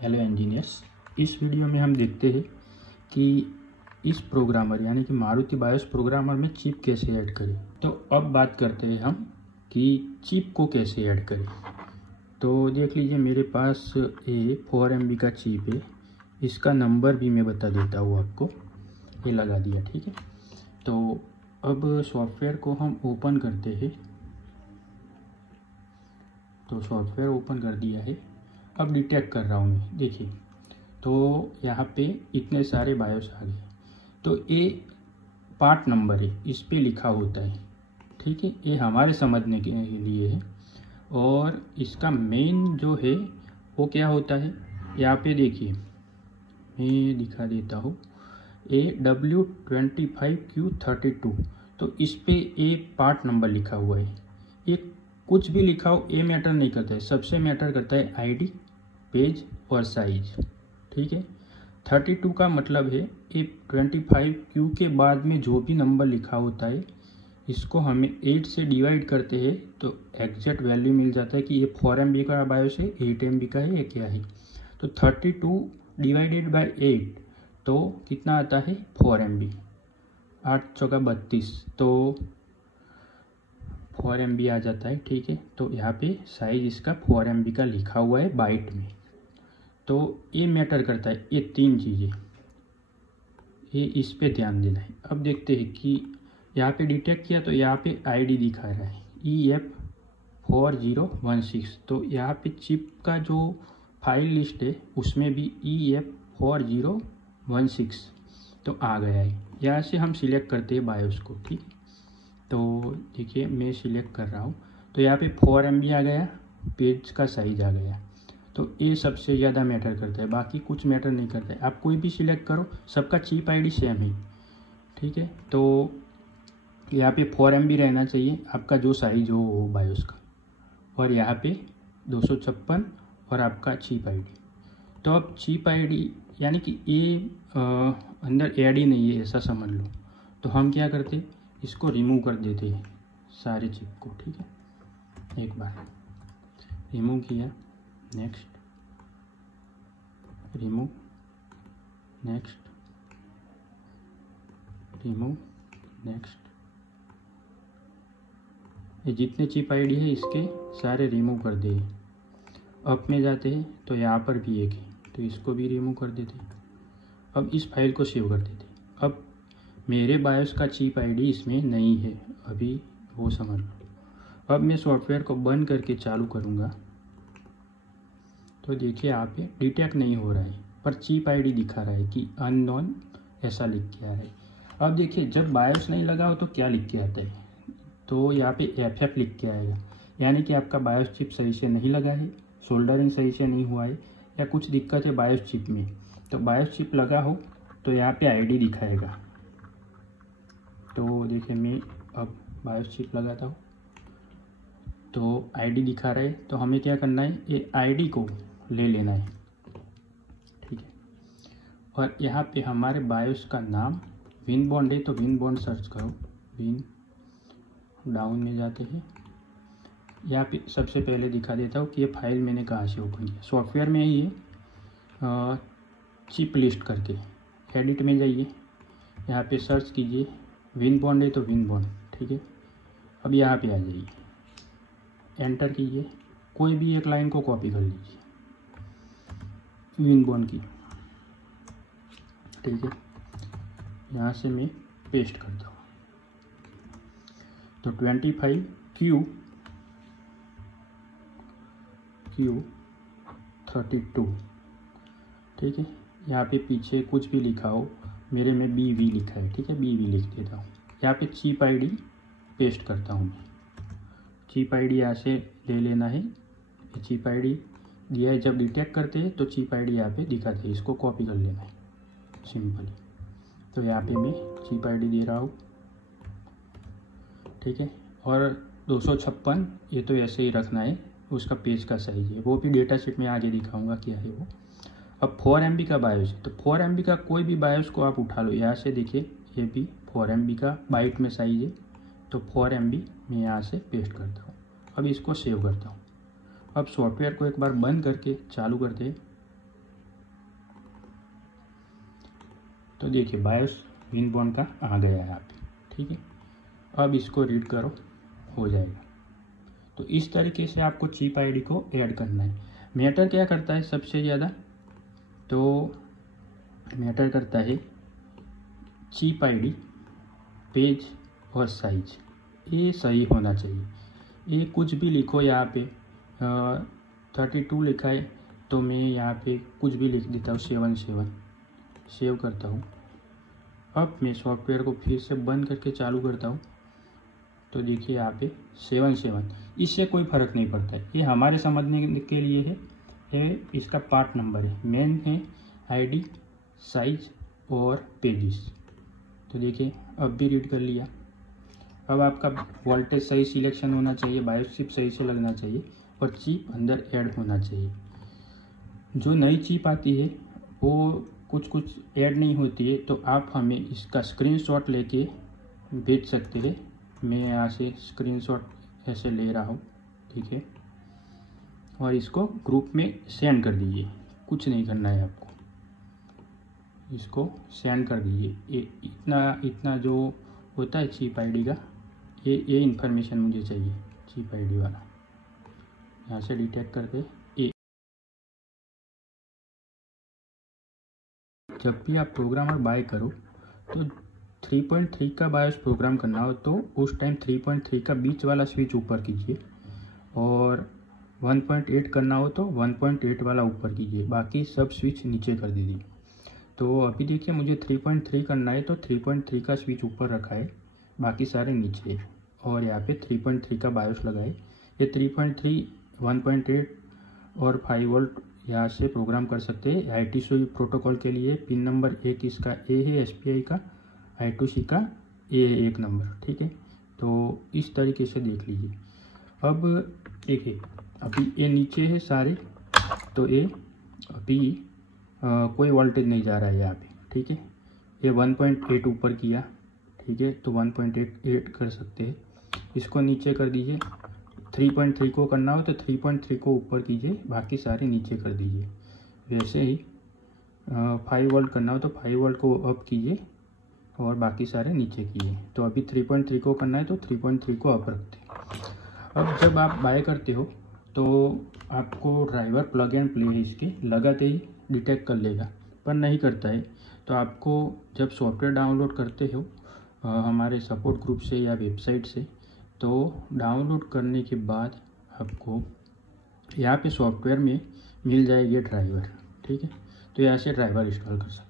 Hello engineers. इस video में हम देखते हैं कि इस प्रोग्रामर यानी कि मारुति बायोस प्रोग्रामर में चिप कैसे ऐड करें। तो अब बात करते हैं हम कि चिप को कैसे ऐड करें। तो देख लीजिए, मेरे पास ये 4 MB का चिप है। इसका नंबर भी मैं बता देता हूँ आपको। ये लगा दिया, ठीक है। तो अब सॉफ्टवेयर को हम ओपन करते हैं। तो सॉफ्टवेयर ओपन कर दिया है। अब डिटेक्ट कर रहा हूँ मैं, देखिए। तो यहाँ पे इतने सारे बायोस आ गए। तो ये पार्ट नंबर है, इस पे लिखा होता है, ठीक है। ये हमारे समझने के लिए है। और इसका मेन जो है वो क्या होता है, यहाँ पे देखिए, मैं दिखा देता हूँ। AW25Q32। तो इस पे ए पार्ट नंबर लिखा हुआ है। ये कुछ भी लिखा हो ये मैटर नहीं करता है, सबसे मैटर करता है आईडी, पेज और साइज, ठीक है। 32 का मतलब है ये 25Q के बाद में जो भी नंबर लिखा होता है इसको हमें 8 से डिवाइड करते हैं तो एग्जैक्ट वैल्यू मिल जाता है कि ये 4 MB का बायोस है, 8 MB का है, ये क्या है। तो 32 डिवाइडेड बाय 8 तो कितना आता है, 4 MB। 8 चौका 32, तो 4 MB आ जाता है, ठीक है। तो यहाँ पे साइज इसका 4 MB का लिखा हुआ है बाइट में। तो ये मैटर करता है, ये तीन चीज़ें, ये इस पे ध्यान देना है। अब देखते हैं कि यहाँ पे डिटेक्ट किया तो यहाँ पे आईडी दिखा रहा है EF4016। तो यहाँ पे चिप का जो फाइल लिस्ट है उसमें भी EF4016 तो आ गया है। यहाँ से हम सिलेक्ट करते हैं बायोस को, ठीक। तो देखिए, मैं सिलेक्ट कर रहा हूँ तो यहाँ पे 4 MB आ गया, पेज का साइज आ गया। तो ये सबसे ज़्यादा मैटर करता है, बाकी कुछ मैटर नहीं करता है। आप कोई भी सिलेक्ट करो, सबका चिप आईडी सेम है, ठीक है। तो यहाँ पे 4 MB रहना चाहिए आपका जो साइज हो बायोस का, और यहाँ पे 256 और आपका चिप आईडी। तो अब चिप आईडी यानी कि ये अंदर ऐड ही नहीं है, ऐसा समझ लो। तो हम क्या करते, इसको रिमूव कर देते हैं सारे चिप को, ठीक है। एक बार रिमूव किया, next, remove, next, remove, next. ये जितने चिप आईडी है इसके सारे रिमूव कर दे। अप में जाते हैं तो यहाँ पर भी एक है, तो इसको भी रिमूव कर देते। अब इस फाइल को सेव कर देते। अब मेरे बायोस का चिप आईडी इसमें नहीं है अभी, वो समझ लो। अब मैं सॉफ्टवेयर को बंद करके चालू करूँगा तो देखिए यहाँ पे डिटेक्ट नहीं हो रहा है, पर चिप आईडी दिखा रहा है कि अननोन, ऐसा लिख के आ रहा है। अब देखिए, जब बायोस नहीं लगा हो तो क्या लिख के आता है, तो यहाँ पे FF लिख के आएगा, यानी कि आपका बायोस चिप सही से नहीं लगा है, सोल्डरिंग सही से नहीं हुआ है, या कुछ दिक्कत है बायोस चिप में। तो बायोस चिप लगा हो तो यहाँ पे आईडी दिखाएगा। तो देखिए, मैं अब बायोस चिप लगाता हूँ तो आईडी दिखा रहा है। तो हमें क्या करना है, ये आईडी को ले लेना है, ठीक है। और यहाँ पे हमारे बायोस का नाम विनबॉन्ड है, तो विनबॉन्ड सर्च करो। विन डाउन में जाते हैं, यहाँ पे सबसे पहले दिखा देता हूँ कि ये फाइल मैंने कहाँ से ओपन किया। सॉफ्टवेयर में ही है, चिप लिस्ट करके एडिट में जाइए, यहाँ पे सर्च कीजिए, विनबॉन्ड है तो विनबॉन्ड, ठीक है। अब यहाँ पे आ जाइए, एंटर कीजिए, कोई भी एक लाइन को कॉपी कर लीजिए विनबॉन्ड की, ठीक है। यहाँ से मैं पेस्ट करता हूँ। तो 25Q32, ठीक है। यहाँ पे पीछे कुछ भी लिखा हो, मेरे में BV लिखा है, ठीक है, BV लिख देता हूँ। यहाँ पे चिप आईडी पेस्ट करता हूँ मैं। चिप आईडी यहाँ से ले लेना है, ये चिप आईडी दिया है। जब डिटेक्ट करते हैं तो चिप आईडी यहाँ पे दिखाते हैं, इसको कॉपी कर लेना है सिंपली। तो यहाँ पे मैं चिप आईडी दे रहा हूँ, ठीक है। और 256 ये तो ऐसे ही रखना है, उसका पेज का साइज है, वो भी डेटा शीट में आगे दिखाऊंगा क्या है वो। अब 4 MB का बायोस है, तो 4 MB का कोई भी बायोस को आप उठा लो। यहाँ से देखिए, ये भी 4 MB का बाइट में साइज है, तो 4 MB मैं यहाँ से पेस्ट करता हूँ। अब इसको सेव करता हूँ। अब सॉफ्टवेयर को एक बार बंद करके चालू करते हैं तो देखिए बायोस विनबोर्न का आ गया है यहाँ पे, ठीक है। अब इसको रीड करो, हो जाएगा। तो इस तरीके से आपको चिप आईडी को ऐड करना है। मैटर क्या करता है सबसे ज़्यादा, तो मैटर करता है चिप आईडी, पेज और साइज, ये सही होना चाहिए। ये कुछ भी लिखो, यहाँ पे 32 लिखा है तो मैं यहाँ पे कुछ भी लिख देता हूँ 77, सेव करता हूँ। अब मैं सॉफ्टवेयर को फिर से बंद करके चालू करता हूँ, तो देखिए यहाँ पे 77, इससे कोई फ़र्क नहीं पड़ता है, ये हमारे समझने के लिए है। ये इसका पार्ट नंबर है, मेन है आईडी, साइज और पेजेस। तो देखिए अब भी रीड कर लिया। अब आपका वोल्टेज सही सिलेक्शन होना चाहिए, बायोस चिप सही से लगना चाहिए और चिप अंदर ऐड होना चाहिए। जो नई चिप आती है वो कुछ ऐड नहीं होती है, तो आप हमें इसका स्क्रीनशॉट लेके भेज सकते हैं। मैं यहाँ से स्क्रीनशॉट ऐसे ले रहा हूँ, ठीक है। और इसको ग्रुप में सेंड कर दीजिए, कुछ नहीं करना है आपको, इसको सेंड कर दीजिए। ये इतना जो होता है चिप आईडी का, ये इन्फॉर्मेशन मुझे चाहिए चिप आईडी वाला। यहाँ से डिटेक्ट करके ये, जब भी आप प्रोग्रामर बाय करो तो 3.3 का बायोस प्रोग्राम करना हो तो उस टाइम 3.3 का बीच वाला स्विच ऊपर कीजिए, और 1.8 करना हो तो 1.8 वाला ऊपर कीजिए, बाकी सब स्विच नीचे कर दीजिए। तो अभी देखिए मुझे 3.3 करना है तो 3.3 का स्विच ऊपर रखा है, बाकी सारे नीचे, और यहाँ पे 3.3 का बायोस लगा है। ये 3.3, 1.8 और 5 वोल्ट यहाँ से प्रोग्राम कर सकते हैं। I2C प्रोटोकॉल के लिए पिन नंबर 1 इसका ए है, SPI का, I2C का ए है 1 नंबर, ठीक है। तो इस तरीके से देख लीजिए। अब देखिए अभी ये नीचे है सारे, तो ये अभी कोई वोल्टेज नहीं जा रहा है यहाँ पे, ठीक है। ये 1.8 ऊपर किया, ठीक है, तो 1.8 कर सकते हैं। इसको नीचे कर दीजिए, 3.3 को करना हो तो 3.3 को ऊपर कीजिए, बाकी सारे नीचे कर दीजिए। वैसे ही 5 वोल्ट करना हो तो 5 वोल्ट को अप कीजिए और बाकी सारे नीचे कीजिए। तो अभी 3.3 को करना है तो 3.3 को अप रखते हैं। अब जब आप बाय करते हो तो आपको ड्राइवर प्लग एंड प्ले है, इसके लगाते ही डिटेक्ट कर लेगा, पर नहीं करता है तो आपको जब सॉफ्टवेयर डाउनलोड करते हो हमारे सपोर्ट ग्रुप से या वेबसाइट से, तो डाउनलोड करने के बाद आपको यहाँ पे सॉफ्टवेयर में मिल जाएगी ड्राइवर, ठीक है। तो यहाँ से ड्राइवर इंस्टॉल कर सकते हैं।